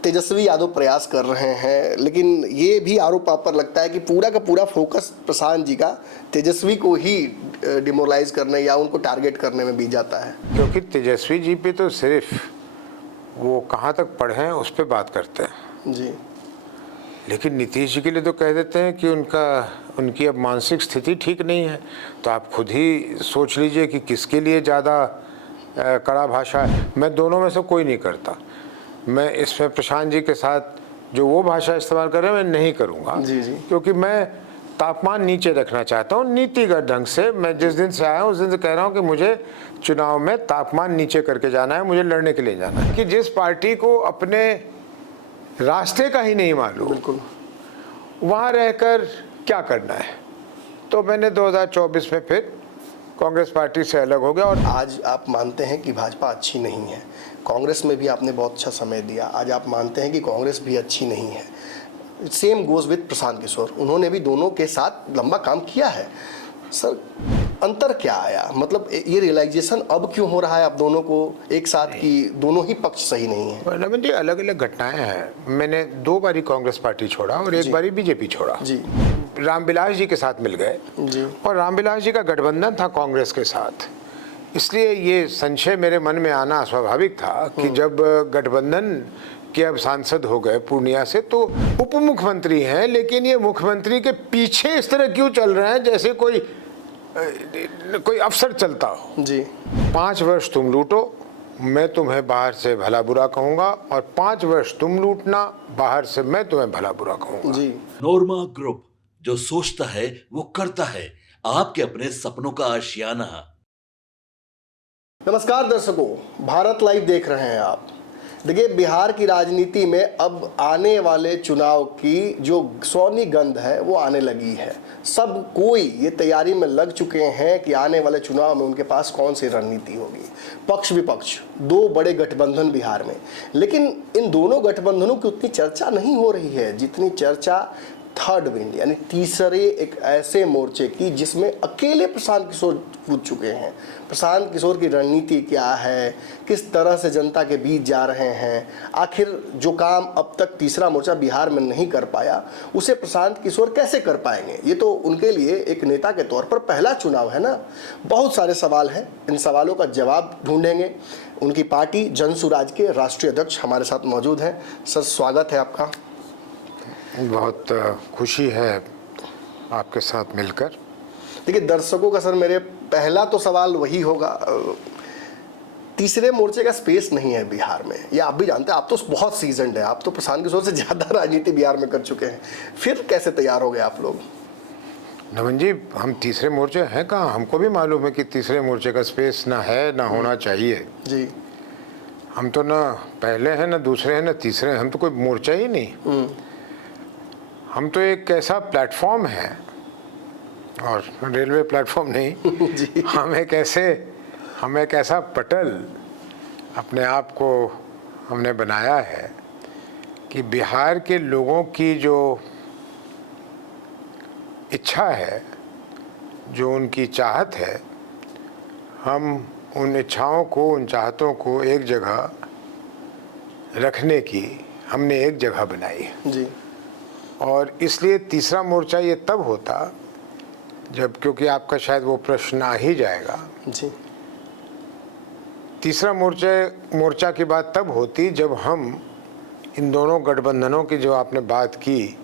तेजस्वी यादव प्रयास कर रहे हैं, लेकिन ये भी आरोप आप पर लगता है कि पूरा का पूरा फोकस प्रशांत जी का तेजस्वी को ही डिमोरलाइज करने या उनको टारगेट करने में बीत जाता है। क्योंकि तेजस्वी जी पे तो सिर्फ वो कहाँ तक पढ़े हैं उस पर बात करते हैं जी, लेकिन नीतीश जी के लिए तो कह देते हैं कि उनकी अब मानसिक स्थिति ठीक नहीं है। तो आप खुद ही सोच लीजिए कि किसके लिए ज़्यादा कड़ा भाषा है। मैं दोनों में से कोई नहीं करता। मैं इसमें प्रशांत जी के साथ जो वो भाषा इस्तेमाल कर रहे हैं मैं नहीं करूँगा। जी जी, क्योंकि मैं तापमान नीचे रखना चाहता हूँ नीतिगत ढंग से। मैं जिस दिन से आया हूँ उस दिन से कह रहा हूँ कि मुझे चुनाव में तापमान नीचे करके जाना है, मुझे लड़ने के लिए जाना है। कि जिस पार्टी को अपने रास्ते का ही नहीं मालूम, बिल्कुल, वहाँ रहकर क्या करना है, तो मैंने 2024 में फिर कांग्रेस पार्टी से अलग हो गया। और आज आप मानते हैं कि भाजपा अच्छी नहीं है, कांग्रेस में भी आपने बहुत अच्छा समय दिया, आज आप मानते हैं कि कांग्रेस भी अच्छी नहीं है। Same goes with Prashant Kishor, उन्होंने भी दोनों के साथ लंबा काम किया है। सर, अंतर क्या आया? मतलब ये रियलाइजेशन अब क्यों हो रहा है आप दोनों को एक साथ कि दोनों ही पक्ष सही नहीं है? नमन जी, अलग अलग घटनाएं हैं। मैंने 2 बारी कांग्रेस पार्टी छोड़ा और 1 बारी बीजेपी छोड़ा। जी, रामविलास जी के साथ मिल गए जी, और रामविलास जी का गठबंधन था कांग्रेस के साथ, इसलिए ये संशय मेरे मन में आना स्वाभाविक था कि जब गठबंधन के अब सांसद हो गए पूर्णिया से, तो उप मुख्यमंत्री हैं, लेकिन ये मुख्यमंत्री के पीछे इस तरह क्यों चल रहे हैं जैसे कोई अफसर चलता हो। जी, 5 वर्ष तुम लूटो, मैं तुम्हें बाहर से भला बुरा कहूंगा, और 5 वर्ष तुम लूटना, बाहर से मैं तुम्हें भला बुरा कहूंगा। जी। नोरमा ग्रुप, जो सोचता है वो करता है। आपके अपने सपनों का आशियाना। नमस्कार दर्शकों, भारत लाइव देख रहे हैं आप। देखिए, बिहार की राजनीति में अब आने वाले चुनाव की जो सोनी गंध है वो आने लगी है। सब कोई ये तैयारी में लग चुके हैं कि आने वाले चुनाव में उनके पास कौन सी रणनीति होगी। पक्ष विपक्ष, 2 बड़े गठबंधन बिहार में, लेकिन इन दोनों गठबंधनों की उतनी चर्चा नहीं हो रही है जितनी चर्चा थर्ड विंड यानी तीसरे एक ऐसे मोर्चे की जिसमें अकेले प्रशांत किशोर कूद चुके हैं। प्रशांत किशोर की रणनीति क्या है, किस तरह से जनता के बीच जा रहे हैं, आखिर जो काम अब तक तीसरा मोर्चा बिहार में नहीं कर पाया उसे प्रशांत किशोर कैसे कर पाएंगे? ये तो उनके लिए एक नेता के तौर पर पहला चुनाव है ना। बहुत सारे सवाल हैं, इन सवालों का जवाब ढूंढेंगे। उनकी पार्टी जन सुराज के राष्ट्रीय अध्यक्ष हमारे साथ मौजूद हैं। सर, स्वागत है आपका। बहुत खुशी है आपके साथ मिलकर। देखिए, दर्शकों का सर मेरे पहला तो सवाल वही होगा, तीसरे मोर्चे का स्पेस नहीं है बिहार में, ये आप भी जानते हैं। आप तो बहुत सीजन्ड है, आप तो प्रशांत किशोर से ज़्यादा राजनीति बिहार में कर चुके हैं, फिर कैसे तैयार हो गए आप लोग? नमन जी, हम तीसरे मोर्चे हैं कहाँ? हमको भी मालूम है कि तीसरे मोर्चे का स्पेस ना है ना होना चाहिए जी। हम तो ना पहले हैं ना दूसरे हैं ना तीसरे हैं, हम तो कोई मोर्चा ही नहीं। हम तो एक ऐसा प्लेटफॉर्म है, और रेलवे प्लेटफॉर्म नहीं जी। हम एक ऐसा पटल अपने आप को हमने बनाया है कि बिहार के लोगों की जो इच्छा है, जो उनकी चाहत है, हम उन इच्छाओं को, उन चाहतों को एक जगह रखने की हमने एक जगह बनाई है। जी। और इसलिए तीसरा मोर्चा ये तब होता जब, क्योंकि आपका शायद वो प्रश्न आ ही जाएगा, जी। तीसरा मोर्चा की बात तब होती जब हम इन दोनों गठबंधनों की, जो आपने बात की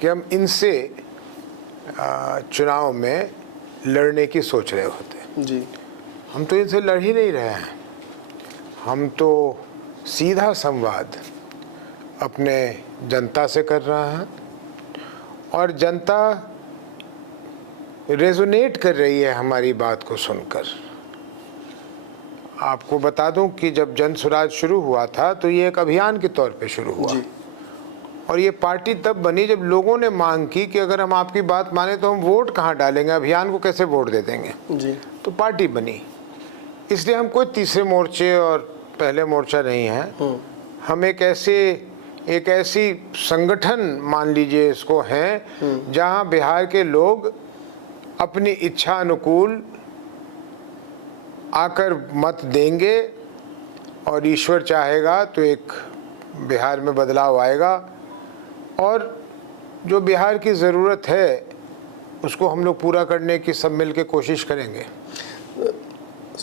कि हम इनसे चुनाव में लड़ने की सोच रहे होते। जी। हम तो इनसे लड़ ही नहीं रहे हैं, हम तो सीधा संवाद अपने जनता से कर रहे हैं, और जनता रेजोनेट कर रही है हमारी बात को सुनकर। आपको बता दूं कि जब जन स्वराज शुरू हुआ था तो ये एक अभियान के तौर पे शुरू हुआ, जी। और ये पार्टी तब बनी जब लोगों ने मांग की कि अगर हम आपकी बात माने तो हम वोट कहाँ डालेंगे, अभियान को कैसे वोट दे देंगे। जी। तो पार्टी बनी। इसलिए हम कोई तीसरे मोर्चे और पहले मोर्चा नहीं है, हम एक ऐसी संगठन मान लीजिए इसको हैं जहां बिहार के लोग अपनी इच्छा अनुकूल आकर मत देंगे, और ईश्वर चाहेगा तो एक बिहार में बदलाव आएगा और जो बिहार की ज़रूरत है उसको हम लोग पूरा करने की सब मिल के कोशिश करेंगे।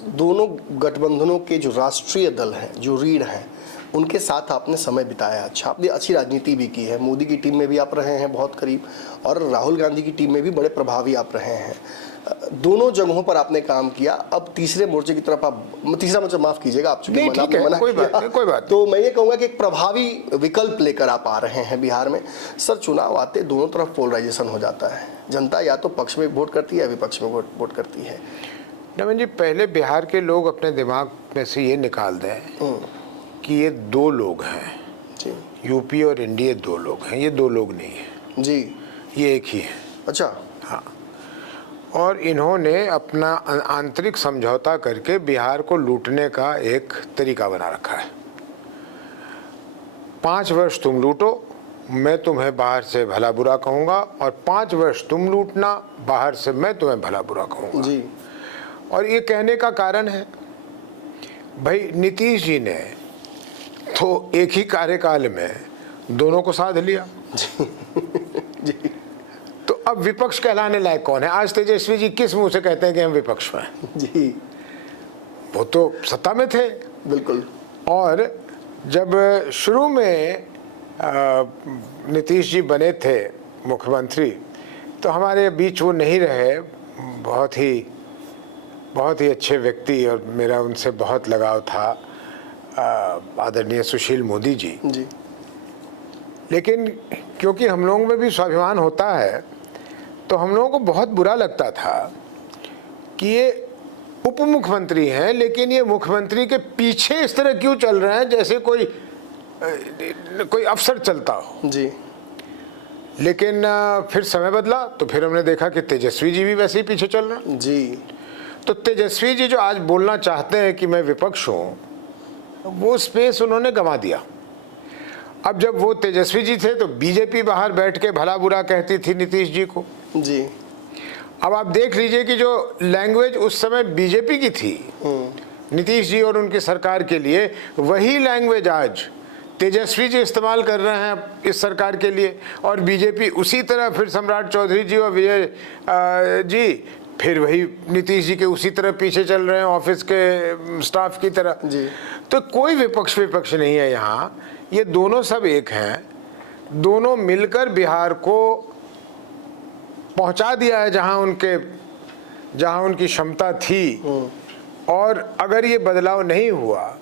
दोनों गठबंधनों के जो राष्ट्रीय दल हैं, जो रीढ़ हैं, उनके साथ आपने समय बिताया। अच्छा, आपने अच्छी राजनीति भी की है। मोदी की टीम में भी आप रहे हैं बहुत करीब, और राहुल गांधी की टीम में भी बड़े प्रभावी आप रहे हैं। दोनों जगहों पर आपने काम किया। अब तीसरे मोर्चे की तरफ आप, तीसरा मोर्चा माफ कीजिएगा, आप चूंकि मना कोई बात नहीं, कोई बात। तो मैं ये कहूँगा कि एक प्रभावी विकल्प लेकर आप आ रहे हैं बिहार में। सर, चुनाव आते दोनों तरफ पोलराइजेशन हो जाता है। जनता या तो पक्ष में वोट करती है या विपक्ष में वोट करती है। नमन जी, पहले बिहार के लोग अपने दिमाग में से ये निकाल दें कि ये दो लोग हैं जी। यूपी और एनडीए दो लोग हैं, ये दो लोग नहीं हैं जी, ये एक ही है। अच्छा। हाँ, और इन्होंने अपना आंतरिक समझौता करके बिहार को लूटने का एक तरीका बना रखा है। 5 वर्ष तुम लूटो, मैं तुम्हें बाहर से भला बुरा कहूँगा, और 5 वर्ष तुम लूटना, बाहर से मैं तुम्हें भला बुरा कहूँगा जी। और ये कहने का कारण है, भाई नीतीश जी ने तो एक ही कार्यकाल में दोनों को साध लिया जी। तो अब विपक्ष कहलाने लायक कौन है? आज तेजस्वी जी किस मुंह से कहते हैं कि हम विपक्ष में? जी, वो तो सत्ता में थे। बिल्कुल। और जब शुरू में नीतीश जी बने थे मुख्यमंत्री, तो हमारे बीच वो नहीं रहे। बहुत ही अच्छे व्यक्ति, और मेरा उनसे बहुत लगाव था, आदरणीय सुशील मोदी जी। जी। लेकिन क्योंकि हम लोगों में भी स्वाभिमान होता है, तो हम लोगों को बहुत बुरा लगता था कि ये उप मुख्यमंत्री हैं, लेकिन ये मुख्यमंत्री के पीछे इस तरह क्यों चल रहे हैं जैसे कोई अफसर चलता हो। जी। लेकिन फिर समय बदला, तो फिर हमने देखा कि तेजस्वी जी भी वैसे ही पीछे चल रहे हैं। जी। तो तेजस्वी जी जो आज बोलना चाहते हैं कि मैं विपक्ष हूँ, वो स्पेस उन्होंने गंवा दिया। अब जब वो तेजस्वी जी थे तो बीजेपी बाहर बैठ के भला बुरा कहती थी नीतीश जी को। जी। अब आप देख लीजिए कि जो लैंग्वेज उस समय बीजेपी की थी नीतीश जी और उनकी सरकार के लिए, वही लैंग्वेज आज तेजस्वी जी इस्तेमाल कर रहे हैं इस सरकार के लिए, और बीजेपी उसी तरह फिर सम्राट चौधरी जी और विजय जी फिर वही नीतीश जी के उसी तरह पीछे चल रहे हैं ऑफिस के स्टाफ की तरह। जी। तो कोई विपक्ष नहीं है यहाँ, ये दोनों सब एक हैं। दोनों मिलकर बिहार को पहुंचा दिया है जहां उनकी क्षमता थी, और अगर ये बदलाव नहीं हुआ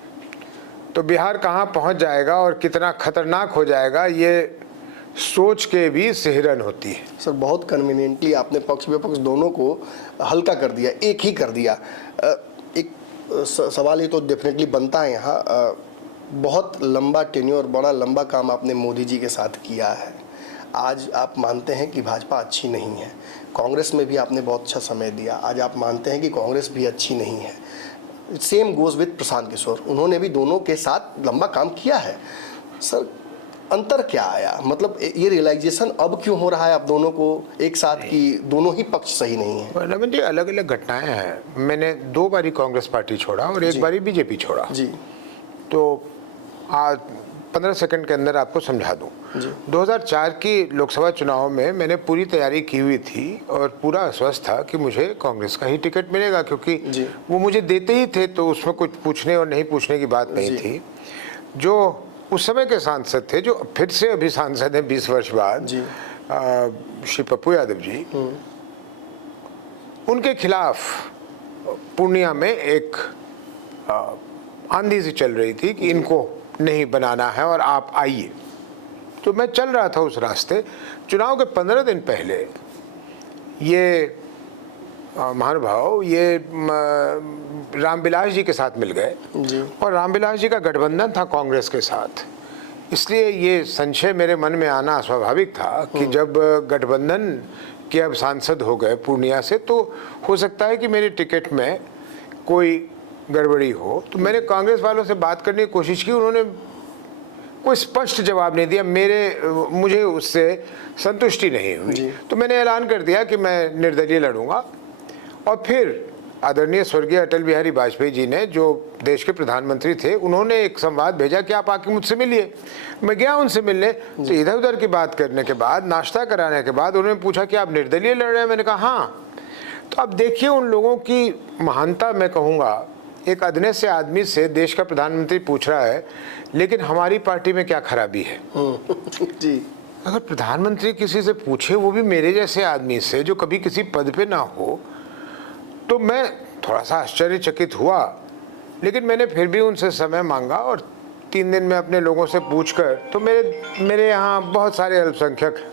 तो बिहार कहां पहुंच जाएगा और कितना खतरनाक हो जाएगा, ये सोच के भी सिहरन होती है। सर, बहुत कन्वीनियंटली आपने पक्ष विपक्ष दोनों को हल्का कर दिया, एक ही कर दिया। एक सवाल ये तो डेफिनेटली बनता है यहाँ, बहुत लंबा टेन्योर, बड़ा लंबा काम आपने मोदी जी के साथ किया है। आज आप मानते हैं कि भाजपा अच्छी नहीं है, कांग्रेस में भी आपने बहुत अच्छा समय दिया, आज आप मानते हैं कि कांग्रेस भी अच्छी नहीं है। Same goes with Prashant Kishor, उन्होंने भी दोनों के साथ लंबा काम किया है। सर, अंतर क्या आया? मतलब ये रियलाइजेशन अब क्यों हो रहा है आप दोनों को एक साथ कि दोनों ही पक्ष सही नहीं है? रमन जी, अलग अलग घटनाएं हैं। मैंने 2 बारी कांग्रेस पार्टी छोड़ा और 1 बारी बीजेपी छोड़ा जी। तो आज 15 सेकंड के अंदर आपको समझा दूं। 2004 की लोकसभा चुनाव में मैंने पूरी तैयारी की हुई थी और पूरा आश्वस्त था कि मुझे कांग्रेस का ही टिकट मिलेगा, क्योंकि वो मुझे देते ही थे, तो उसमें कुछ पूछने और नहीं पूछने की बात नहीं थी। जो उस समय के सांसद थे, जो फिर से अभी सांसद हैं 20 वर्ष बाद, श्री पप्पू यादव जी, उनके खिलाफ पूर्णिया में एक आंधी सी चल रही थी कि इनको नहीं बनाना है और आप आइए। तो मैं चल रहा था उस रास्ते। चुनाव के 15 दिन पहले ये महानुभाव ये रामविलास जी के साथ मिल गए, और रामविलास जी का गठबंधन था कांग्रेस के साथ। इसलिए ये संशय मेरे मन में आना स्वाभाविक था कि जब गठबंधन के अब सांसद हो गए पूर्णिया से, तो हो सकता है कि मेरे टिकट में कोई गड़बड़ी हो। तो मैंने कांग्रेस वालों से बात करने की कोशिश की, उन्होंने कोई स्पष्ट जवाब नहीं दिया। मुझे उससे संतुष्टि नहीं हुई, तो मैंने ऐलान कर दिया कि मैं निर्दलीय लड़ूंगा। और फिर आदरणीय स्वर्गीय अटल बिहारी वाजपेयी जी ने, जो देश के प्रधानमंत्री थे, उन्होंने एक संवाद भेजा कि आप आके मुझसे मिलिए। मैं गया उनसे मिलने, तो इधर उधर की बात करने के बाद, नाश्ता कराने के बाद उन्होंने पूछा कि आप निर्दलीय लड़ रहे हैं? मैंने कहा हाँ। तो अब देखिए उन लोगों की महानता, मैं कहूँगा, एक अदने से आदमी से देश का प्रधानमंत्री पूछ रहा है लेकिन हमारी पार्टी में क्या खराबी है। जी। अगर प्रधानमंत्री किसी से पूछे, वो भी मेरे जैसे आदमी से जो कभी किसी पद पे ना हो, तो मैं थोड़ा सा आश्चर्यचकित हुआ। लेकिन मैंने फिर भी उनसे समय मांगा और 3 दिन में अपने लोगों से पूछकर, तो मेरे यहाँ बहुत सारे अल्पसंख्यक हैं,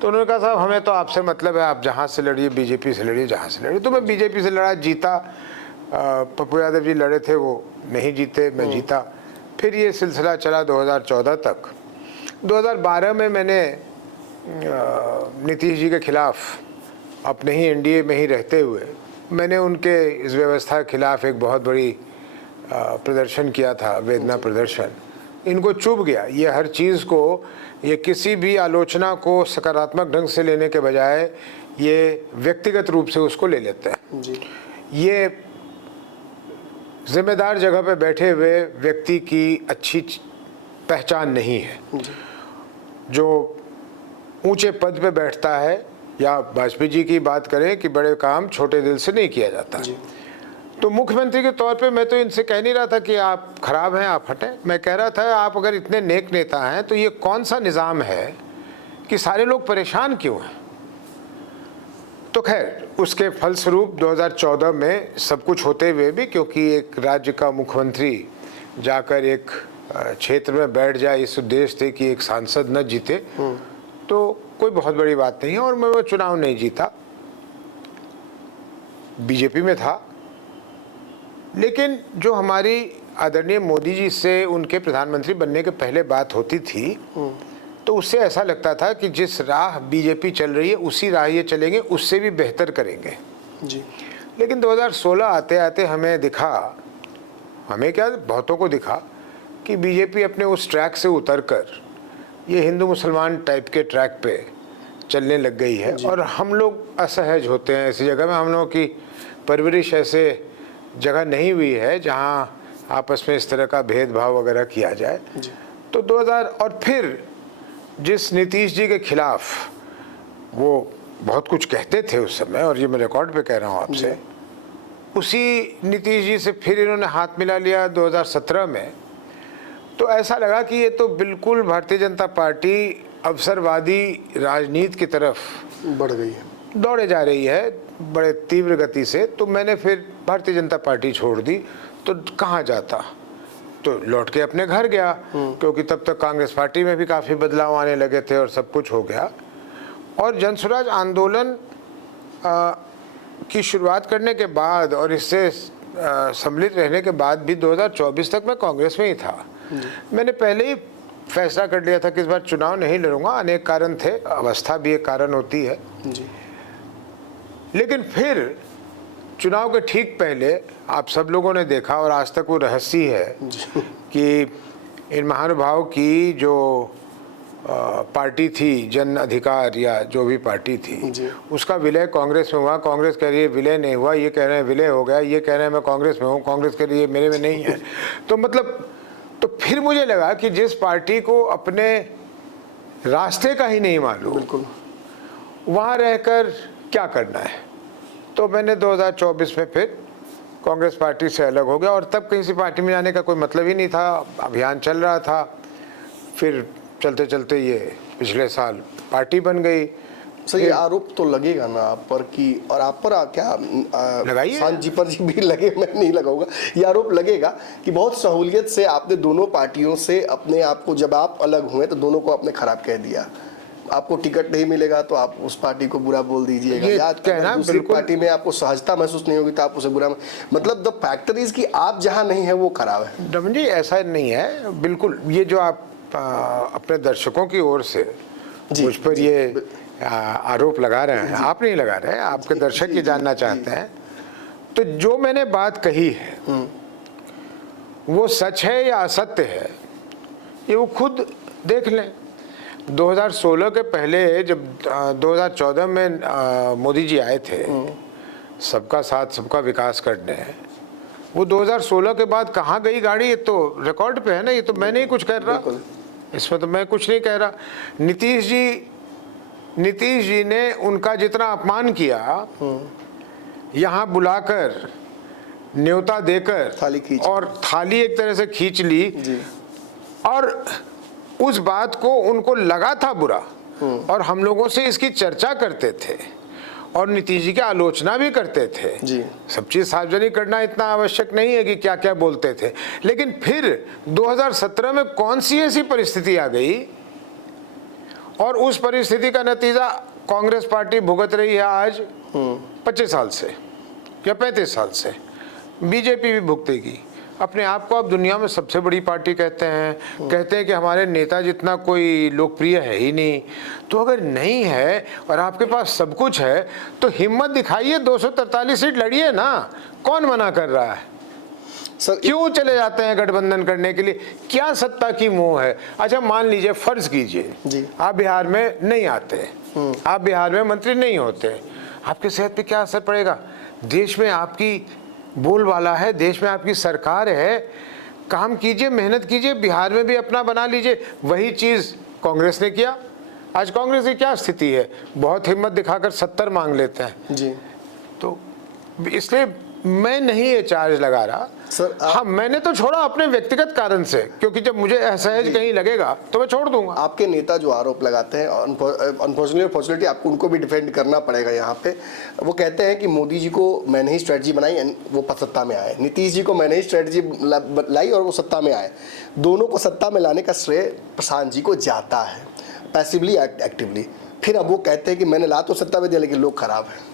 तो उन्होंने कहा साहब हमें तो आपसे मतलब है, आप जहाँ से लड़िए, बीजेपी से लड़िए, जहाँ से लड़िए। तो मैं बीजेपी से लड़ा, जीता। पप्पू यादव जी लड़े थे, वो नहीं जीते, मैं जीता। फिर ये सिलसिला चला 2014 तक। 2012 में मैंने नीतीश जी के खिलाफ, अपने ही एनडीए में ही रहते हुए, मैंने उनके इस व्यवस्था के खिलाफ एक बहुत बड़ी प्रदर्शन किया था, वेदना प्रदर्शन। इनको चुभ गया ये हर चीज़ को, ये किसी भी आलोचना को सकारात्मक ढंग से लेने के बजाय ये व्यक्तिगत रूप से उसको ले लेते हैं। जी। ये जिम्मेदार जगह पे बैठे हुए व्यक्ति की अच्छी पहचान नहीं है। जो ऊंचे पद पे बैठता है, या वाजपेयी जी की बात करें कि बड़े काम छोटे दिल से नहीं किया जाता। तो मुख्यमंत्री के तौर पे मैं तो इनसे कह नहीं रहा था कि आप खराब हैं, आप हटें। मैं कह रहा था आप अगर इतने नेक नेता हैं तो ये कौन सा निज़ाम है कि सारे लोग परेशान क्यों हैं। तो खैर उसके फलस्वरूप 2014 में सब कुछ होते हुए भी, क्योंकि एक राज्य का मुख्यमंत्री जाकर एक क्षेत्र में बैठ जाए इस उद्देश्य से कि एक सांसद न जीते, तो कोई बहुत बड़ी बात नहीं है। और मैं वो चुनाव नहीं जीता, बीजेपी में था। लेकिन जो हमारी आदरणीय मोदी जी से उनके प्रधानमंत्री बनने के पहले बात होती थी, तो उससे ऐसा लगता था कि जिस राह बीजेपी चल रही है उसी राह ये चलेंगे, उससे भी बेहतर करेंगे। जी। लेकिन 2016 आते आते हमें दिखा, हमें क्या, बहुतों को दिखा कि बीजेपी अपने उस ट्रैक से उतरकर ये हिंदू मुसलमान टाइप के ट्रैक पे चलने लग गई है। और हम लोग असहज होते हैं ऐसी जगह में। हम लोगों की परवरिश ऐसे जगह नहीं हुई है जहाँ आपस में इस तरह का भेदभाव वगैरह किया जाए। तो 2000 और फिर जिस नीतीश जी के खिलाफ वो बहुत कुछ कहते थे उस समय, और ये मैं रिकॉर्ड पे कह रहा हूँ आपसे, उसी नीतीश जी से फिर इन्होंने हाथ मिला लिया 2017 में। तो ऐसा लगा कि ये तो बिल्कुल भारतीय जनता पार्टी अवसरवादी राजनीति की तरफ बढ़ गई है, दौड़े जा रही है बड़े तीव्र गति से। तो मैंने फिर भारतीय जनता पार्टी छोड़ दी। तो कहाँ जाता, तो लौट के अपने घर गया, क्योंकि तब तक कांग्रेस पार्टी में भी काफ़ी बदलाव आने लगे थे और सब कुछ हो गया। और जनसुराज आंदोलन की शुरुआत करने के बाद और इससे सम्मिलित रहने के बाद भी 2024 तक मैं कांग्रेस में ही था। मैंने पहले ही फैसला कर लिया था कि इस बार चुनाव नहीं लड़ूंगा। अनेक कारण थे, अवस्था भी एक कारण होती है। जी। लेकिन फिर चुनाव के ठीक पहले आप सब लोगों ने देखा, और आज तक वो रहस्य है कि इन महानुभाव की जो पार्टी थी, जन अधिकार या जो भी पार्टी थी, उसका विलय कांग्रेस में हुआ। कांग्रेस कह रही है विलय नहीं हुआ, ये कह रहे हैं विलय हो गया, ये कह रहे हैं मैं कांग्रेस में हूँ, कांग्रेस कह रही है मेरे में नहीं है। तो मतलब, तो फिर मुझे लगा कि जिस पार्टी को अपने रास्ते का ही नहीं मालूम, बिल्कुल, वहाँ रहकर क्या करना है। तो मैंने 2024 में फिर कांग्रेस पार्टी से अलग हो गया, और तब कहीं सी पार्टी में जाने का कोई मतलब ही नहीं था। अभियान चल रहा था, फिर चलते चलते ये पिछले साल पार्टी बन गई। सर ये आरोप तो लगेगा ना आप पर कि, और आप पर क्या लगाइए, शांत जी पर जी भी लगे, मैं नहीं लगाऊंगा, ये आरोप लगेगा कि बहुत सहूलियत से आपने दोनों पार्टियों से अपने आप को, जब आप अलग हुए तो दोनों को आपने खराब कह दिया। आपको टिकट नहीं मिलेगा तो आप उस पार्टी को बुरा बोल दीजिएगा, या दूसरी पार्टी में आपको सहजता महसूस नहीं होगी तो आप उसे बुरा, मतलब द फैक्टर इज कि आप जहां नहीं है वो खराब है। रमन जी ऐसा नहीं है, बिल्कुल। ये जो आप अपने दर्शकों की ओर से मुझ पर ये आरोप लगा रहे हैं, आप नहीं लगा रहे हैं, आपके दर्शक ये जानना चाहते हैं। तो जो मैंने बात कही है वो सच है या असत्य है, ये वो खुद देख लें। 2016 के पहले जब 2014 में मोदी जी आए थे, सबका साथ सबका विकास करने हैं, वो 2016 के बाद कहाँ गई गाड़ी, ये तो रिकॉर्ड पे है ना, ये तो मैं नहीं कुछ कर रहा, इसमें तो मैं कुछ नहीं कह रहा। नीतीश जी ने उनका जितना अपमान किया, यहाँ बुलाकर न्योता देकर थाली खींच, और थाली एक तरह से खींच ली जी। और उस बात को उनको लगा था बुरा, और हम लोगों से इसकी चर्चा करते थे और नीतीश जी की आलोचना भी करते थे जी। सब चीज सार्वजनिक करना इतना आवश्यक नहीं है कि क्या क्या बोलते थे, लेकिन फिर 2017 में कौन सी ऐसी परिस्थिति आ गई और उस परिस्थिति का नतीजा कांग्रेस पार्टी भुगत रही है आज 25 साल से या 35 साल से, बीजेपी भी भुगतेगी। अपने आप को अब दुनिया में सबसे बड़ी पार्टी कहते हैं कि हमारे नेता जितना कोई लोकप्रिय है ही नहीं। तो अगर नहीं है और आपके पास सब कुछ है तो हिम्मत दिखाइए, 243 सीट लड़िए ना, कौन मना कर रहा है? सर क्यों चले जाते हैं गठबंधन करने के लिए? क्या सत्ता की मोह है? अच्छा मान लीजिए, फर्ज कीजिए जी। आप बिहार में नहीं आते, आप बिहार में मंत्री नहीं होते, आपकी सेहत पे क्या असर पड़ेगा? देश में आपकी बोलबाला है, देश में आपकी सरकार है, काम कीजिए, मेहनत कीजिए, बिहार में भी अपना बना लीजिए। वही चीज़ कांग्रेस ने किया। आज कांग्रेस की क्या स्थिति है? बहुत हिम्मत दिखाकर 70 मांग लेते हैं जी। तो इसलिए मैं नहीं ये चार्ज लगा रहा सर हाँ, मैंने तो छोड़ा अपने व्यक्तिगत कारण से, क्योंकि जब मुझे असहज कहीं लगेगा तो मैं छोड़ दूंगा। आपके नेता जो आरोप लगाते हैं, अनफॉर्चुनेटली आपको उनको भी डिफेंड करना पड़ेगा यहाँ पे। वो कहते हैं कि मोदी जी को मैंने ही स्ट्रेटजी बनाई, वो सत्ता में आए, नीतीश जी को मैंने ही स्ट्रेटजी लाई और वो सत्ता में आए। दोनों को सत्ता में लाने का श्रेय प्रशांत जी को जाता है, पैसिवली एक्टिवली। फिर अब वो कहते हैं कि मैंने ला तो सत्ता में दिया लेकिन लोग खराब हैं।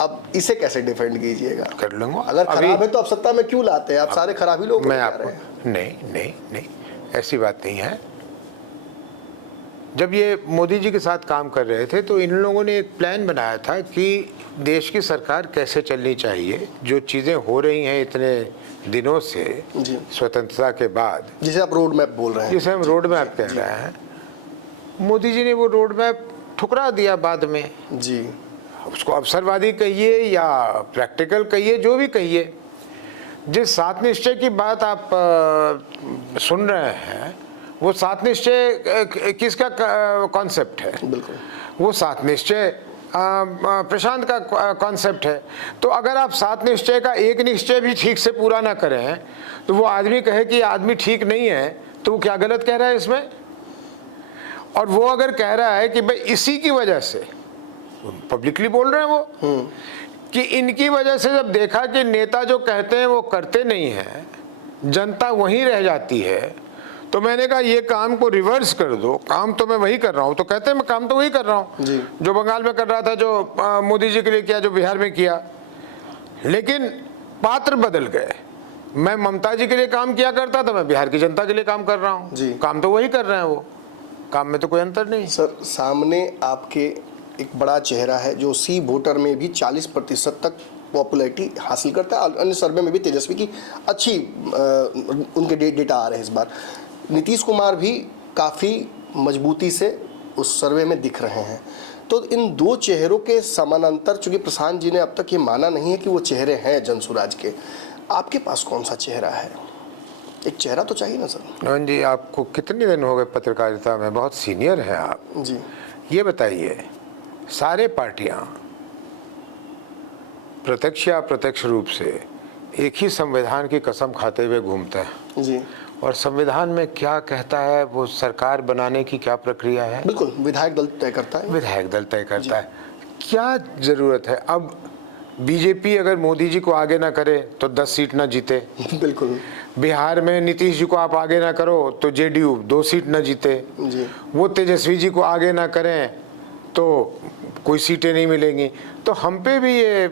अब इसे कैसे डिफेंड कीजिएगा? कर लूंगा। अगर खराब है तो आप सत्ता में क्यों लाते हैं? आप सारे खराब ही लोग मैं आपको नहीं, ऐसी बात नहीं है। जब ये मोदी जी के साथ काम कर रहे थे तो इन लोगों ने एक प्लान बनाया था कि देश की सरकार कैसे चलनी चाहिए, जो चीज़ें हो रही हैं इतने दिनों से जी। स्वतंत्रता के बाद, जिसे आप रोड मैप बोल रहे हैं, जिसे हम रोड मैप कह रहे हैं, मोदी जी ने वो रोड मैप ठुकरा दिया बाद में। जी। उसको अवसरवादी कहिए या प्रैक्टिकल कहिए, जो भी कहिए, जिस सात निश्चय की बात आप सुन रहे हैं, वो सात निश्चय किसका कॉन्सेप्ट है? बिल्कुल वो सात निश्चय प्रशांत का कॉन्सेप्ट है। तो अगर आप सात निश्चय का एक निश्चय भी ठीक से पूरा ना करें तो वो आदमी कहे कि आदमी ठीक नहीं है, तो वो क्या गलत कह रहा है इसमें? और वो अगर कह रहा है कि भाई इसी की वजह से, पब्लिकली बोल रहे हैं वो, कि इनकी वजह से जब देखा कि नेता जो कहते हैं वो करते नहीं हैं, जनता वहीं रह जाती है, तो मैंने कहा ये काम को रिवर्स कर दो। काम तो मैं वही कर रहा हूँ, तो कहते हैं मैं काम तो वही कर रहा हूँ जो बंगाल में कर रहा था, जो मोदी जी के लिए किया, जो बिहार में किया, लेकिन पात्र बदल गए। मैं ममता जी के लिए काम किया करता था, मैं बिहार की जनता के लिए काम कर रहा हूँ। काम तो वही कर रहे हैं वो, काम में तो कोई अंतर नहीं। सर सामने आपके एक बड़ा चेहरा है जो सी वोटर में भी 40% तक पॉपुलैरिटी हासिल करता है। अन्य सर्वे में भी तेजस्वी की अच्छी उनके डेटा आ रहे हैं इस बार। नीतीश कुमार भी काफ़ी मजबूती से उस सर्वे में दिख रहे हैं। तो इन दो चेहरों के समानांतर, चूंकि प्रशांत जी ने अब तक ये माना नहीं है कि वो चेहरे हैं जनसुराज के, आपके पास कौन सा चेहरा है? एक चेहरा तो चाहिए ना सर। नवीन जी, आपको कितने दिन हो गए पत्रकारिता में? बहुत सीनियर हैं आप जी। ये बताइए, सारे पार्टियां प्रत्यक्ष या अप्रत्यक्ष रूप से एक ही संविधान की कसम खाते हुए घूमते हैं जी। और संविधान में क्या कहता है वो सरकार बनाने की क्या प्रक्रिया है, बिल्कुल विधायक दल तय करता है। विधायक दल तय करता है। क्या जरूरत है? अब बीजेपी अगर मोदी जी को आगे ना करे तो 10 सीट ना जीते। बिल्कुल। बिहार में नीतीश जी को आप आगे ना करो तो जेडीयू 2 सीट ना जीते। जी। वो तेजस्वी जी को आगे ना करें तो कोई सीटें नहीं मिलेंगी। तो हम पे भी ये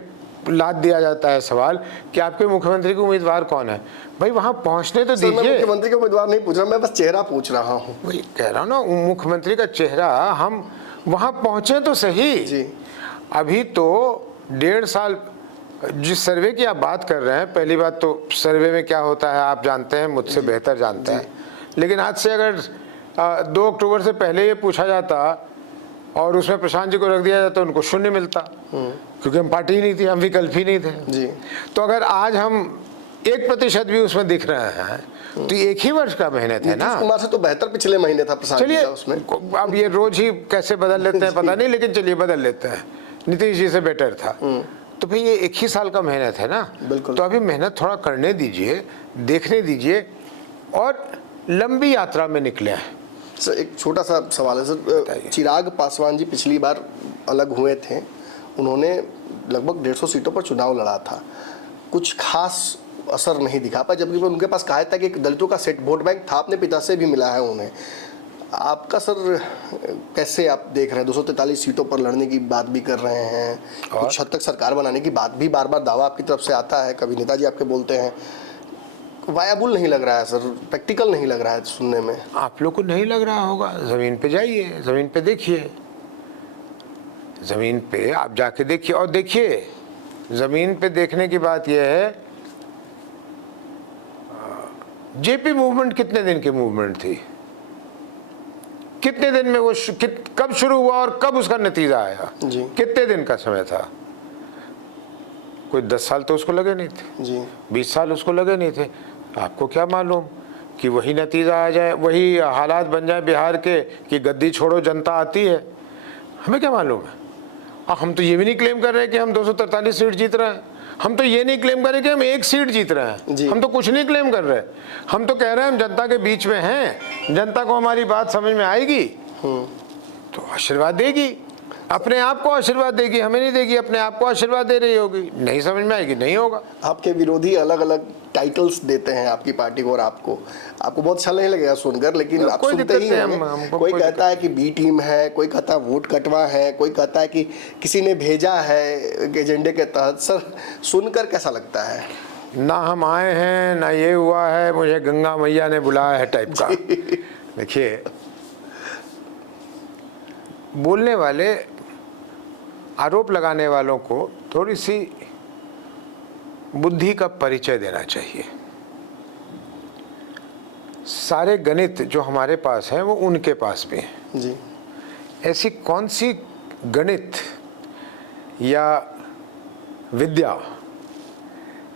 लाद दिया जाता है सवाल कि आपके मुख्यमंत्री के उम्मीदवार कौन है। भाई वहां पहुंचने तो दीजिए। मैं मुख्यमंत्री का उम्मीदवार नहीं पूछ रहा, मैं बस चेहरा पूछ रहा हूँ। वही कह रहा हूँ ना, मुख्यमंत्री का चेहरा, हम वहां पहुंचे तो सही। जी। अभी तो 1.5 साल जिस सर्वे की आप बात कर रहे हैं, पहली बात तो सर्वे में क्या होता है आप जानते हैं, मुझसे बेहतर जानते हैं। लेकिन आज से अगर 2 अक्टूबर से पहले ये पूछा जाता और उसमें प्रशांत जी को रख दिया जाए तो उनको शून्य मिलता, क्योंकि हम पार्टी ही नहीं थी, हम विकल्प ही नहीं थे जी। तो अगर आज हम 1% भी उसमें दिख रहे हैं तो एक ही वर्ष का मेहनत है ना। नीतीश कुमार से तो बेहतर पिछले महीने था प्रशांत जी चलिए का उसमें। अब ये रोज ही कैसे बदल लेते हैं पता नहीं, लेकिन चलिए बदल लेते हैं। नीतीश जी से बेटर था तो भाई ये एक ही साल का मेहनत है ना। बिल्कुल। तो अभी मेहनत थोड़ा करने दीजिए, देखने दीजिए और लंबी यात्रा में निकले हैं। सर एक छोटा सा सवाल है सर, चिराग पासवान जी पिछली बार अलग हुए थे, उन्होंने लगभग 150 सीटों पर चुनाव लड़ा था, कुछ खास असर नहीं दिखा पाया, जबकि उनके पास कहा था कि एक दलितों का सेट वोट बैंक था, अपने पिता से भी मिला है उन्हें। आपका सर कैसे आप देख रहे हैं, 243 सीटों पर लड़ने की बात भी कर रहे हैं, कुछ हद तक सरकार बनाने की बात भी बार बार दावा आपकी तरफ से आता है, कभी नेताजी आपके बोलते हैं, वायबल नहीं लग रहा है सर, प्रैक्टिकल नहीं लग रहा है सुनने में। आप लोग को नहीं लग रहा होगा, जमीन पे जाइए, जमीन पे देखिए, जमीन पे आप जाके देखिए। और देखिए जमीन पे देखने की बात यह है, जेपी मूवमेंट कितने दिन की मूवमेंट थी, कितने दिन में वो कब शुरू हुआ और कब उसका नतीजा आया जी। कितने दिन का समय था? कोई 10 साल तो उसको लगे नहीं थे जी। 20 साल उसको लगे नहीं थे। आपको क्या मालूम कि वही नतीजा आ जाए, वही हालात बन जाए बिहार के कि गद्दी छोड़ो जनता आती है? हमें क्या मालूम है। हम तो ये भी नहीं क्लेम कर रहे कि हम 243 सीट जीत रहे हैं, हम तो ये नहीं क्लेम कर रहे कि हम 1 सीट जीत रहे हैं, हम तो कुछ नहीं क्लेम कर रहे। हम तो कह रहे हैं हम जनता के बीच में हैं, जनता को हमारी बात समझ में आएगी तो आशीर्वाद देगी, अपने आप को आशीर्वाद देगी, हमें नहीं देगी, अपने आप को आशीर्वाद दे रही होगी। नहीं समझ में आएगी, नहीं होगा। आपके विरोधी अलग अलग टाइटल्स देते हैं आपकी पार्टी को, और आपको बहुत अच्छा नहीं लगेगा सुनकर, लेकिन आप सुनते ही होंगे। कोई कहता है कि बी टीम है, कोई कहता है वोट कटवा है, कोई कहता है कि किसी ने भेजा है एजेंडे के तहत। सर सुनकर कैसा लगता है? ना हम आए हैं ना ये हुआ है, मुझे गंगा मैया ने बुलाया है टाइप का। देखिए बोलने वाले, आरोप लगाने वालों को थोड़ी सी बुद्धि का परिचय देना चाहिए। सारे गणित जो हमारे पास हैं वो उनके पास भी हैं जी। ऐसी कौन सी गणित या विद्या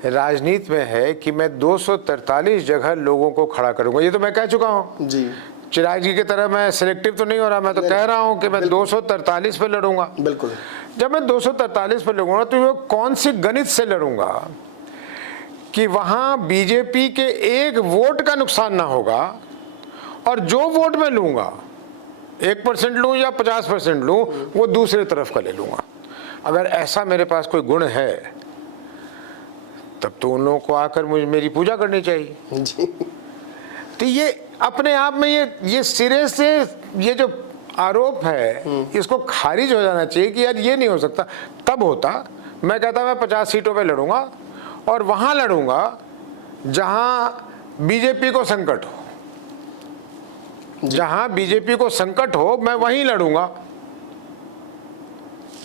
राजनीति में है कि मैं 243 जगह लोगों को खड़ा करूंगा? ये तो मैं कह चुका हूं जी। चिराग जी की तरह मैं सिलेक्टिव तो नहीं हो रहा, मैं तो कह रहा हूं कि मैं 243 पे लड़ूंगा। बिल्कुल। जब मैं 243 पे लड़ूंगा तो कौन सी गणित से लड़ूंगा कि वहां बीजेपी के 1 वोट का नुकसान ना होगा, और जो वोट मैं लूंगा 1% लूं या 50% लूं वो दूसरे तरफ का ले लूंगा। अगर ऐसा मेरे पास कोई गुण है तब तो उन लोगों को आकर मुझे मेरी पूजा करनी चाहिए जी। तो ये अपने आप में ये सिरे से ये जो आरोप है इसको खारिज हो जाना चाहिए कि यार ये नहीं हो सकता। तब होता, मैं कहता मैं 50 सीटों पे लड़ूंगा और वहां लड़ूंगा जहां बीजेपी को संकट हो, जहां बीजेपी को संकट हो मैं वहीं लड़ूंगा।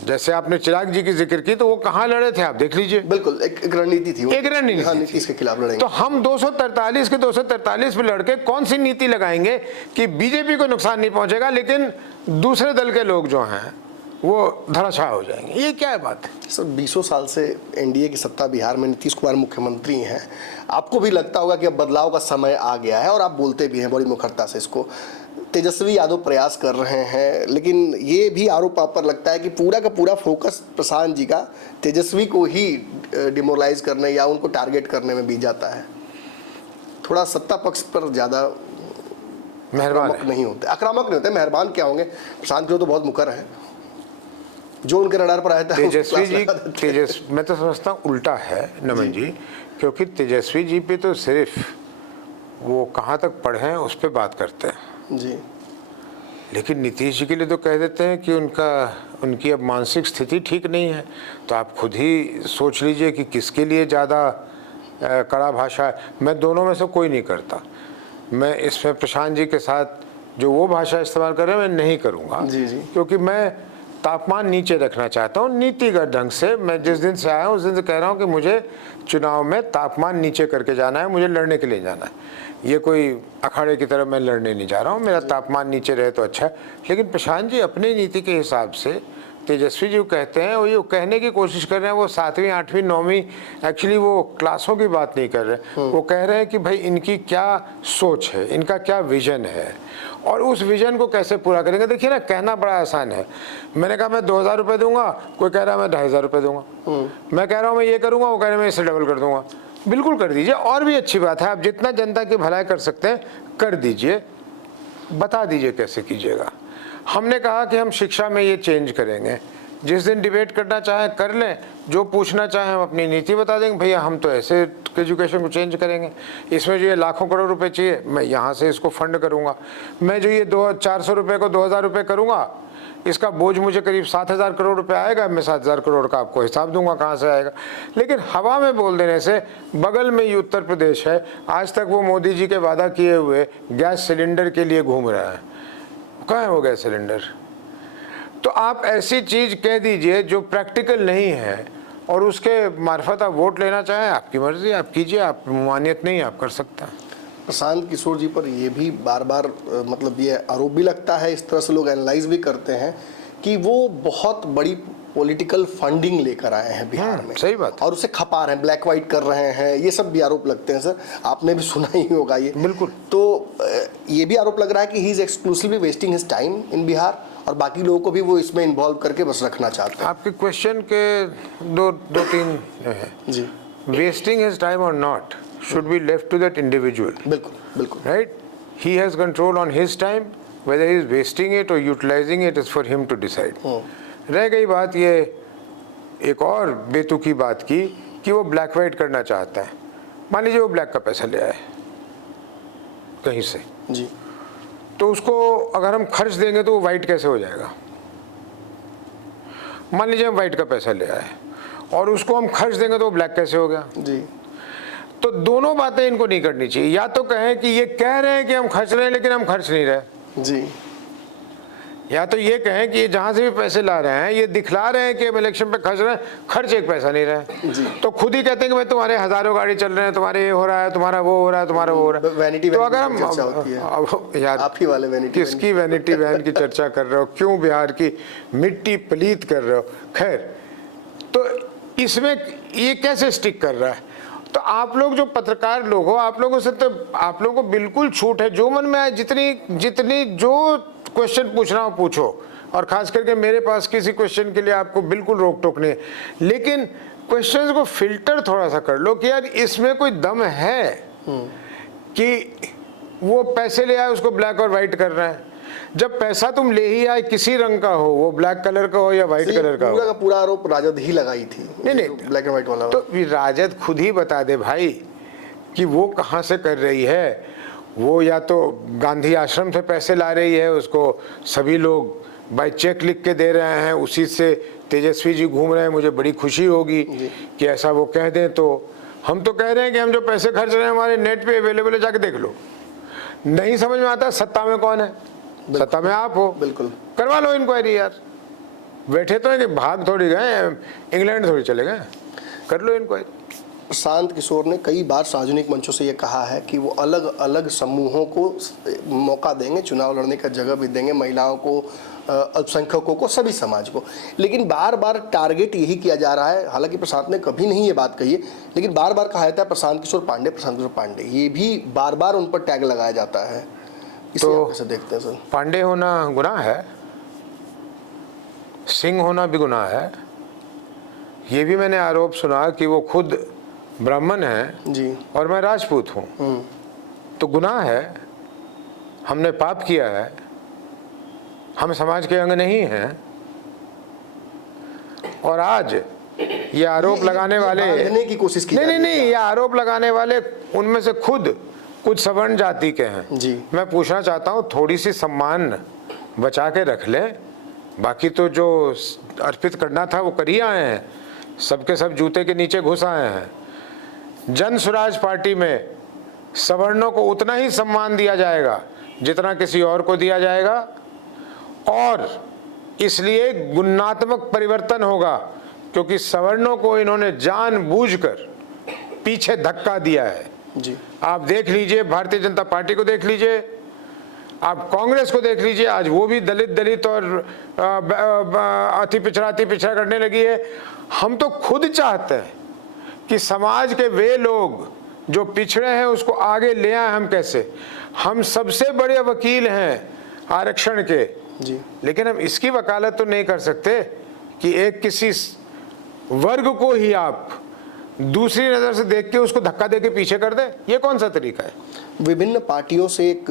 जैसे आपने चिराग जी की जिक्र की तो वो कहां लड़े थे आप देख लीजिए। बिल्कुल एक रणनीति थी वो। एक रणनीति हाँ, नीतीश के खिलाफ लड़ेंगे। तो हम 243 के 243 पे लड़के कौन सी नीति लगाएंगे कि बीजेपी को नुकसान नहीं पहुंचेगा लेकिन दूसरे दल के लोग जो हैं वो धराशायी हो जाएंगे? ये क्या है बात है? सर 20 साल से एनडीए की सत्ता बिहार में, नीतीश कुमार मुख्यमंत्री हैं, आपको भी लगता होगा कि अब बदलाव का समय आ गया है, और आप बोलते भी हैं बड़ी मुखरता से इसको। तेजस्वी यादव प्रयास कर रहे हैं, लेकिन ये भी आरोप आप पर लगता है कि पूरा का पूरा फोकस प्रशांत जी का तेजस्वी को ही डिमोरलाइज करने या उनको टारगेट करने में बीत जाता है, थोड़ा सत्ता पक्ष पर ज़्यादा मेहरबान नहीं होते, आक्रामक नहीं होते। मेहरबान क्या होंगे, प्रशांत जी तो बहुत मुकर है, जो उनके रडार पर आया था तेजस्वी जी। मैं तो समझता हूँ उल्टा है नमन जी, क्योंकि तेजस्वी जी पे तो सिर्फ वो कहाँ तक पढ़े हैं उस पर बात करते हैं जी, लेकिन नीतीश जी के लिए तो कह देते हैं कि उनकी अब मानसिक स्थिति ठीक नहीं है। तो आप खुद ही सोच लीजिए कि किसके लिए ज़्यादा कड़ा भाषा है। मैं दोनों में से कोई नहीं करता। मैं इसमें प्रशांत जी के साथ जो वो भाषा इस्तेमाल कर रहे हैं मैं नहीं करूँगा, जी जी, क्योंकि मैं तापमान नीचे रखना चाहता हूँ नीतिगत ढंग से। मैं जिस दिन से आया हूँ उस दिन से कह रहा हूँ कि मुझे चुनाव में तापमान नीचे करके जाना है, मुझे लड़ने के लिए जाना है। ये कोई अखाड़े की तरह मैं लड़ने नहीं जा रहा हूँ, मेरा तापमान नीचे रहे तो अच्छा है। लेकिन प्रशांत जी अपनी नीति के हिसाब से तेजस्वी जी कहते हैं, वो ये कहने की कोशिश कर रहे हैं, वो 7वीं 8वीं 9वीं एक्चुअली वो क्लासों की बात नहीं कर रहे, वो कह रहे हैं कि भाई इनकी क्या सोच है, इनका क्या विजन है और उस विजन को कैसे पूरा करेंगे। देखिए ना, कहना बड़ा आसान है। मैंने कहा मैं 2000 रुपये दूंगा, कोई कह रहा है मैं 2500 रुपये दूंगा। मैं कह रहा हूँ मैं ये करूँगा, वो कह रहे हैं मैं इससे डबल कर दूंगा। बिल्कुल कर दीजिए, और भी अच्छी बात है, आप जितना जनता की भलाई कर सकते हैं कर दीजिए, बता दीजिए कैसे कीजिएगा। हमने कहा कि हम शिक्षा में ये चेंज करेंगे, जिस दिन डिबेट करना चाहें कर लें, जो पूछना चाहें हम अपनी नीति बता देंगे, भैया हम तो ऐसे एजुकेशन को चेंज करेंगे, इसमें जो ये लाखों करोड़ रुपए चाहिए मैं यहाँ से इसको फंड करूँगा, मैं जो ये 400 रुपये को 2000 रुपये करूँगा, इसका बोझ मुझे करीब 7000 करोड़ रुपए आएगा, मैं 7000 करोड़ का आपको हिसाब दूंगा कहाँ से आएगा। लेकिन हवा में बोल देने से, बगल में ही उत्तर प्रदेश है, आज तक वो मोदी जी के वादा किए हुए गैस सिलेंडर के लिए घूम रहा है, कहाँ है वो गैस सिलेंडर। तो आप ऐसी चीज कह दीजिए जो प्रैक्टिकल नहीं है और उसके मार्फत आप वोट लेना चाहें, आपकी मर्जी, आप कीजिए, आप ममानियत नहीं आप कर सकता। प्रशांत किशोर जी पर ये भी बार बार मतलब ये आरोप भी लगता है, इस तरह से लोग एनालाइज भी करते हैं कि वो बहुत बड़ी पॉलिटिकल फंडिंग लेकर आए हैं बिहार में। सही बात। और उसे खपा रहे हैं, ब्लैक वाइट कर रहे हैं, ये सब भी आरोप लगते हैं। सर आपने भी सुना ही होगा ये। बिल्कुल। तो ये भी आरोप लग रहा है कि he is exclusively wasting his time in Bihar और बाकी लोगों को भी वो इसमें इन्वॉल्व करके बस रखना चाहते हैं। आपके क्वेश्चन के दो तीन हैं जी। वेस्टिंग हिज टाइम और not should be left to that individual. बिल्कुल बिल्कुल। Right? He has control on his time. Whether he is wasting it or utilizing it is for him to decide. रह गई बात ये एक और बेतुकी बात की कि वो ब्लैक वाइट करना चाहता है। मान लीजिए वो ब्लैक का पैसा ले आए कहीं से जी, तो उसको अगर हम खर्च देंगे तो वो वाइट कैसे हो जाएगा। मान लीजिए हम वाइट का पैसा ले आए और उसको हम खर्च देंगे तो वो ब्लैक कैसे हो गया। जी। तो दोनों बातें इनको नहीं करनी चाहिए। या तो कहें कि ये कह रहे हैं कि हम खर्च रहे हैं लेकिन हम खर्च नहीं रहे जी, या तो ये कहें कि जहां से भी पैसे ला रहे हैं ये दिखला रहे हैं कि हम इलेक्शन पे खर्च रहे हैं, खर्च एक पैसा नहीं रहे। तो खुद ही कहते हैं कि भाई तुम्हारे हजारों गाड़ी चल रहे हैं, तुम्हारे ये हो रहा है, तुम्हारा वो हो रहा है, तुम्हारा वो हो रहा है। वैनिटी तो अगर हम यार आप ही वाले वैनिटी किसकी वैनिटी वैन की चर्चा कर रहे हो, क्यों बिहार की मिट्टी पलीत कर रहे हो। खैर, तो इसमें ये कैसे स्टिक कर रहा है। तो आप लोग जो पत्रकार लोग हो, आप लोगों से तो आप लोगों को बिल्कुल छूट है, जो मन में आए जितनी जो क्वेश्चन पूछना हो पूछो, और खास करके मेरे पास किसी क्वेश्चन के लिए आपको बिल्कुल रोक टोक नहीं है। लेकिन क्वेश्चंस को फिल्टर थोड़ा सा कर लो कि यार इसमें कोई दम है कि वो पैसे ले आए उसको ब्लैक और वाइट कर रहे हैं। जब पैसा तुम ले ही आए किसी रंग का हो, वो ब्लैक कलर का हो या व्हाइट कलर का हो। पूरा आरोप राजद ही लगाई थी। नहीं ब्लैक एंड व्हाइट वाला। तो राजद खुद ही बता दे भाई कि वो कहाँ से कर रही है। वो या तो गांधी आश्रम से पैसे ला रही है, उसको सभी लोग बाय चेक लिख के दे रहे हैं, उसी से तेजस्वी जी घूम रहे हैं। मुझे बड़ी खुशी होगी कि ऐसा वो कह दें। तो हम तो कह रहे हैं कि हम जो पैसे खर्च रहे हैं हमारे नेट पे अवेलेबल है, जाके देख लो। नहीं समझ में आता सत्ता में कौन है, सत्ता में आप हो, बिल्कुल करवा लो इंक्वायरी यार। बैठे तो है कि भाग थोड़ी गए, इंग्लैंड थोड़ी चले गए, कर लो इंक्वायरी। प्रशांत किशोर ने कई बार सार्वजनिक मंचों से ये कहा है कि वो अलग अलग समूहों को मौका देंगे, चुनाव लड़ने का जगह भी देंगे, महिलाओं को, अल्पसंख्यकों को, सभी समाज को। लेकिन बार बार टारगेट यही किया जा रहा है। हालांकि प्रशांत ने कभी नहीं ये बात कही है, लेकिन बार बार कहा जाता है प्रशांत किशोर पांडे, ये भी बार बार उन पर टैग लगाया जाता है। तो कैसे देखते हैं सर? पांडे होना गुनाह है, सिंह होना भी गुनाह है। ये भी मैंने आरोप सुना कि वो खुद ब्राह्मण है जी और मैं राजपूत हूँ, तो गुनाह है, हमने पाप किया है, हम समाज के अंग नहीं हैं। और आज ये आरोप लगाने वाले बांधने की कोशिश की नहीं, ये आरोप लगाने वाले उनमें से खुद कुछ सवर्ण जाति के हैं जी। मैं पूछना चाहता हूँ, थोड़ी सी सम्मान बचा के रख ले। बाकी तो जो अर्पित करना था वो कर ही आए हैं, सबके सब जूते के नीचे घुस आए हैं। जन स्वराज पार्टी में सवर्णों को उतना ही सम्मान दिया जाएगा जितना किसी और को दिया जाएगा, और इसलिए गुणात्मक परिवर्तन होगा, क्योंकि सवर्णों को इन्होंने जानबूझकर पीछे धक्का दिया है। जी। आप देख लीजिए, भारतीय जनता पार्टी को देख लीजिए, आप कांग्रेस को देख लीजिए, आज वो भी दलित और अति पिछड़ा करने लगी है। हम तो खुद चाहते हैं कि समाज के वे लोग जो पिछड़े हैं उसको आगे ले आए। हम कैसे? हम सबसे बड़े वकील हैं आरक्षण के जी। लेकिन हम इसकी वकालत तो नहीं कर सकते कि एक किसी वर्ग को ही आप दूसरी नजर से देख के उसको धक्का देके पीछे कर दे। ये कौन सा तरीका है? विभिन्न पार्टियों से एक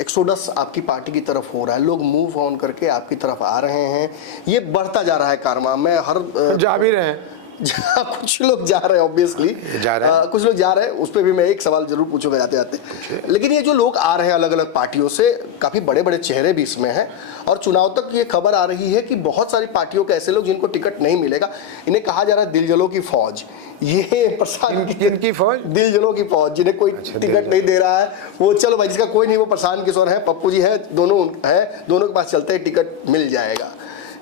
एक्सोडस आपकी पार्टी की तरफ हो रहा है, लोग मूव ऑन करके आपकी तरफ आ रहे हैं, ये बढ़ता जा रहा है कारवां में। हर जा भी रहे हैं कुछ लोग जा रहे हैं, ऑब्वियसली जा रहे हैं, कुछ लोग जा रहे हैं। उस पर भी मैं एक सवाल जरूर पूछूंगा जाते जाते। लेकिन ये जो लोग आ रहे हैं अलग अलग पार्टियों से, काफी बड़े बड़े चेहरे भी इसमें हैं, और चुनाव तक ये खबर आ रही है कि बहुत सारी पार्टियों के ऐसे लोग जिनको टिकट नहीं मिलेगा, इन्हें कहा जा रहा है दिलजलों की फौज। ये प्रशांत किनकी फौज? दिलजलों की फौज, जिन्हें कोई टिकट नहीं दे रहा है, वो चलो भाई जिसका कोई नहीं, वो प्रशांत किशोर है, पप्पू जी है, दोनों के पास चलते हैं, टिकट मिल जाएगा।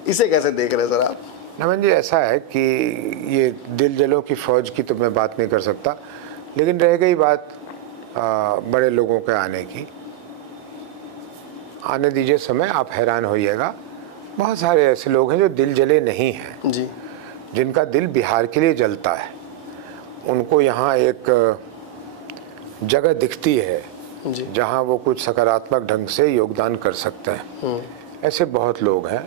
इसे कैसे देख रहे हैं सर आप? नमन जी, ऐसा है कि ये दिलजलों की फौज की तो मैं बात नहीं कर सकता, लेकिन रह गई बात बड़े लोगों के आने की। आने दीजिए समय, आप हैरान होइएगा। बहुत सारे ऐसे लोग हैं जो दिल जले नहीं हैं जी, जिनका दिल बिहार के लिए जलता है। उनको यहाँ एक जगह दिखती है जी। जहाँ वो कुछ सकारात्मक ढंग से योगदान कर सकते हैं। ऐसे बहुत लोग हैं,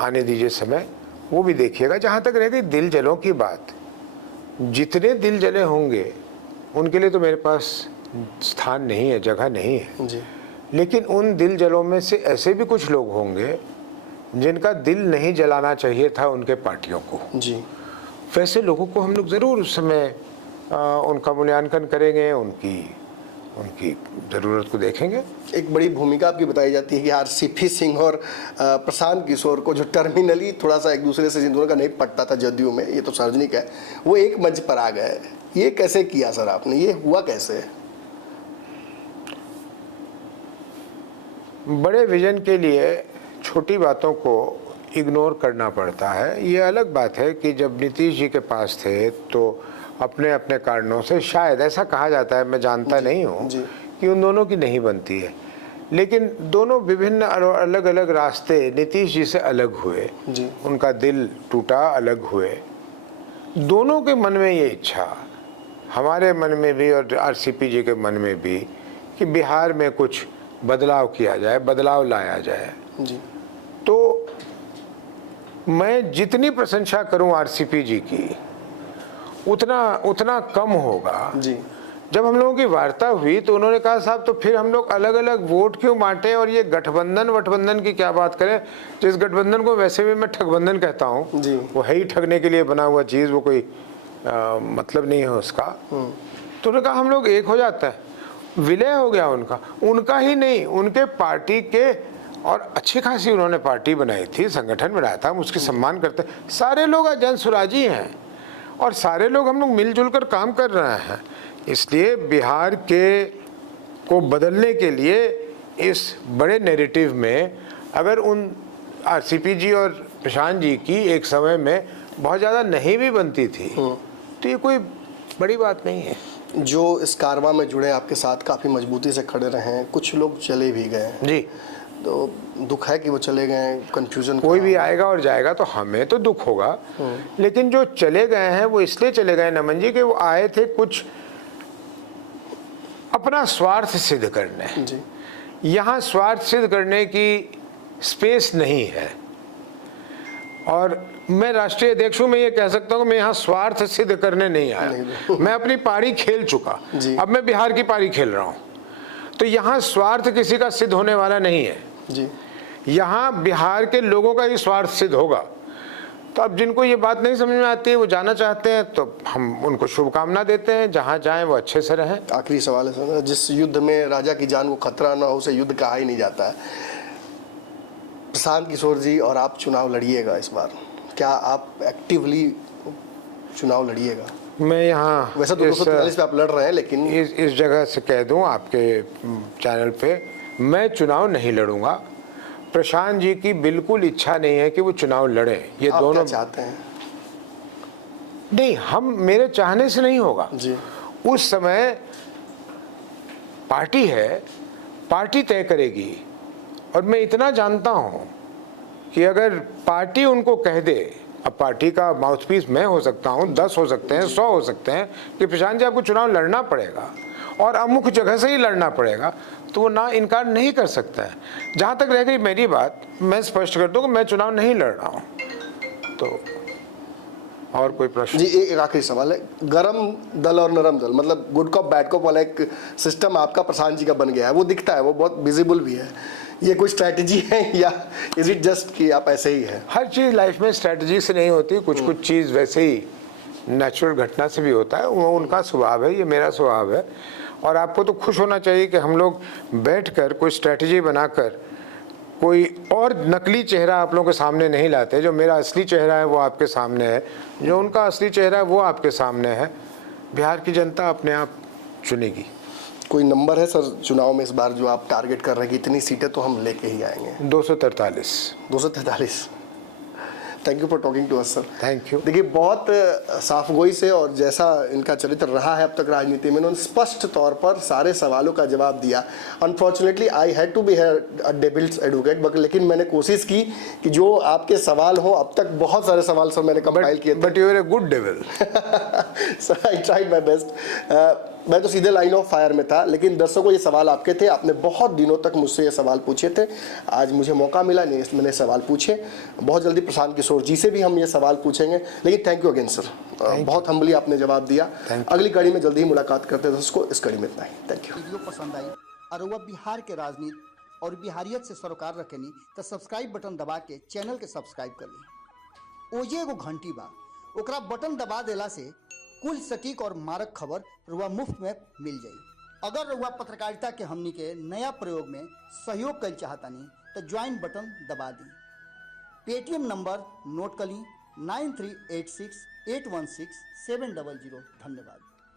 आने दीजिए समय, वो भी देखिएगा। जहाँ तक रह गई दिल जलों की बात, जितने दिल जले होंगे उनके लिए तो मेरे पास स्थान नहीं है, जगह नहीं है जी। लेकिन उन दिल जलों में से ऐसे भी कुछ लोग होंगे जिनका दिल नहीं जलाना चाहिए था उनके पार्टियों को जी। वैसे लोगों को हम लोग ज़रूर उस समय उनका मूल्यांकन करेंगे, उनकी ज़रूरत को देखेंगे। एक बड़ी भूमिका आपकी बताई जाती है कि आरसीपी सिंह और प्रशांत किशोर को, जो टर्मिनली थोड़ा सा एक दूसरे से जिन दोनों का नहीं पटता था जदयू में, ये तो सार्वजनिक है, वो एक मंच पर आ गए। ये कैसे किया सर आपने? ये हुआ कैसे? बड़े विजन के लिए छोटी बातों को इग्नोर करना पड़ता है। ये अलग बात है कि जब नीतीश जी के पास थे तो अपने अपने कारणों से, शायद ऐसा कहा जाता है, मैं जानता नहीं हूँ कि उन दोनों की नहीं बनती है, लेकिन दोनों विभिन्न अलग अलग रास्ते नीतीश जी से अलग हुए जी। उनका दिल टूटा, अलग हुए। दोनों के मन में ये इच्छा, हमारे मन में भी और आरसीपी जी के मन में भी, कि बिहार में कुछ बदलाव किया जाए, बदलाव लाया जाए जी। तो मैं जितनी प्रशंसा करूं आरसीपी जी की उतना कम होगा। जी। जब हम लोगों की वार्ता हुई तो उन्होंने कहा, साहब तो फिर हम लोग अलग अलग वोट क्यों बांटे, और ये गठबंधन की क्या बात करें, जिस गठबंधन को वैसे भी मैं ठगबंधन कहता हूँ, वो है ही ठगने के लिए बना हुआ चीज़, वो कोई मतलब नहीं है उसका। तो उन्होंने कहा हम लोग एक हो जाते हैं। विलय हो गया उनका ही नहीं, उनके पार्टी के, और अच्छी खासी उन्होंने पार्टी बनाई थी, संगठन बनाया था, हम उसकी सम्मान करते हैं। सारे लोग आज जन सुराजी हैं और सारे लोग हम लोग मिलजुल कर काम कर रहे हैं। इसलिए बिहार को बदलने के लिए इस बड़े नैरेटिव में अगर उन आरसीपी जी और प्रशांत जी की एक समय में बहुत ज़्यादा नहीं भी बनती थी तो ये कोई बड़ी बात नहीं है। जो इस कारवां में जुड़े आपके साथ काफ़ी मजबूती से खड़े रहे हैं, कुछ लोग चले भी गए हैं जी, तो दुख है कि वो चले गए, कंफ्यूजन। कोई भी आएगा और जाएगा तो हमें तो दुख होगा, लेकिन जो चले गए हैं वो इसलिए चले गए नमन जी कि वो आए थे कुछ अपना स्वार्थ सिद्ध करने। जी। यहाँ स्वार्थ सिद्ध करने की स्पेस नहीं है, और मैं राष्ट्रीय अध्यक्ष हूँ, मैं ये कह सकता हूँ कि मैं यहाँ स्वार्थ सिद्ध करने नहीं आया। मैं अपनी पारी खेल चुका, अब मैं बिहार की पारी खेल रहा हूँ, तो यहाँ स्वार्थ किसी का सिद्ध होने वाला नहीं है जी। यहाँ बिहार के लोगों का ही स्वार्थ सिद्ध होगा। तो अब जिनको ये बात नहीं समझ में आती है, वो जाना चाहते हैं, तो हम उनको शुभकामना देते हैं, जहाँ जाएं वो अच्छे से रहें। आखिरी सवाल है सर, जिस युद्ध में राजा की जान को खतरा ना हो उसे युद्ध कहा ही नहीं जाता है। प्रशांत किशोर जी और आप चुनाव लड़िएगा इस बार, क्या आप एक्टिवली चुनाव लड़िएगा? मैं यहाँ वैसे तो 243 पे आप लड़ रहे हैं, लेकिन इस जगह से कह दूं आपके चैनल पे, मैं चुनाव नहीं लड़ूंगा। प्रशांत जी की बिल्कुल इच्छा नहीं है कि वो चुनाव लड़े। ये आप दोनों क्या चाहते हैं? नहीं, हम मेरे चाहने से नहीं होगा जी। उस समय पार्टी है, पार्टी तय करेगी। और मैं इतना जानता हूं कि अगर पार्टी उनको कह दे, अब पार्टी का माउथपीस मैं हो सकता हूं, 10 हो सकते हैं, 100 हो सकते हैं, कि प्रशांत जी आपको चुनाव लड़ना पड़ेगा और अमुक जगह से ही लड़ना पड़ेगा, तो वो ना इनकार नहीं कर सकता है। जहां तक रह गई मेरी बात, मैं स्पष्ट कर दूं कि मैं चुनाव नहीं लड़ रहा हूं। तो और कोई प्रश्न? जी, एक आखिरी सवाल है। गरम दल और नरम दल, मतलब गुड कॉप बैड कॉप वाला एक सिस्टम आपका प्रशांत जी का बन गया है, वो दिखता है, वो बहुत विजिबल भी है। ये कोई स्ट्रैटेजी है या इज इट जस्ट कि आप ऐसे ही हैं? हर चीज़ लाइफ में स्ट्रैटेजी से नहीं होती, कुछ कुछ चीज़ वैसे ही नेचुरल घटना से भी होता है। वो उनका स्वभाव है, ये मेरा स्वभाव है। और आपको तो खुश होना चाहिए कि हम लोग बैठकर कोई स्ट्रैटेजी बनाकर कोई और नकली चेहरा आप लोगों के सामने नहीं लाते। जो मेरा असली चेहरा है वो आपके सामने है, जो उनका असली चेहरा है वो आपके सामने है। बिहार की जनता अपने आप चुनेगी। कोई नंबर है सर चुनाव में इस बार जो आप टारगेट कर रहे हैं कि इतनी सीटें तो हम लेके ही आएंगे? 243। 243। Thank you for talking to us sir. Thank you. देखिए, बहुत साफगोई से और जैसा इनका चरित्र रहा है अब तक राजनीति में, उन्होंने स्पष्ट तौर पर सारे सवालों का जवाब दिया। Unfortunately I had to be a devil's advocate, लेकिन मैंने कोशिश की कि जो आपके सवाल हो, अब तक बहुत सारे सवाल सर मैंने कंपाइल किए थे। But you are a good devil. Sir I tried my best. मैं तो सीधे लाइन ऑफ फायर में था, लेकिन दर्शकों ये सवाल आपके थे, आपने बहुत दिनों तक मुझसे ये सवाल पूछे थे। आज मुझे मौका मिला, नहीं मैंने सवाल पूछे। बहुत जल्दी प्रशांत किशोर जी से भी हम ये सवाल पूछेंगे। लेकिन थैंक यू अगेन सर, बहुत हम्बली आपने जवाब दिया। अगली कड़ी में जल्दी ही मुलाकात करते हैं दर्शकों। इस कड़ी में इतना ही, थैंक यू। वीडियो पसंद आई और वह बिहार के राजनीति और बिहारियत से सरोकार रखेनी तो सब्सक्राइब बटन दबा के चैनल के सब्सक्राइब कर ली। ओजे एगो घंटी बा, ओकरा बटन दबा देला से कुल सटीक और मारक खबर रुआ मुफ्त में मिल जाई। अगर रुआ पत्रकारिता के हमनी के नया प्रयोग में सहयोग कर चाहतानी तो ज्वाइन बटन दबा दी। पेटीएम नंबर नोट कर ली 9386816700। धन्यवाद।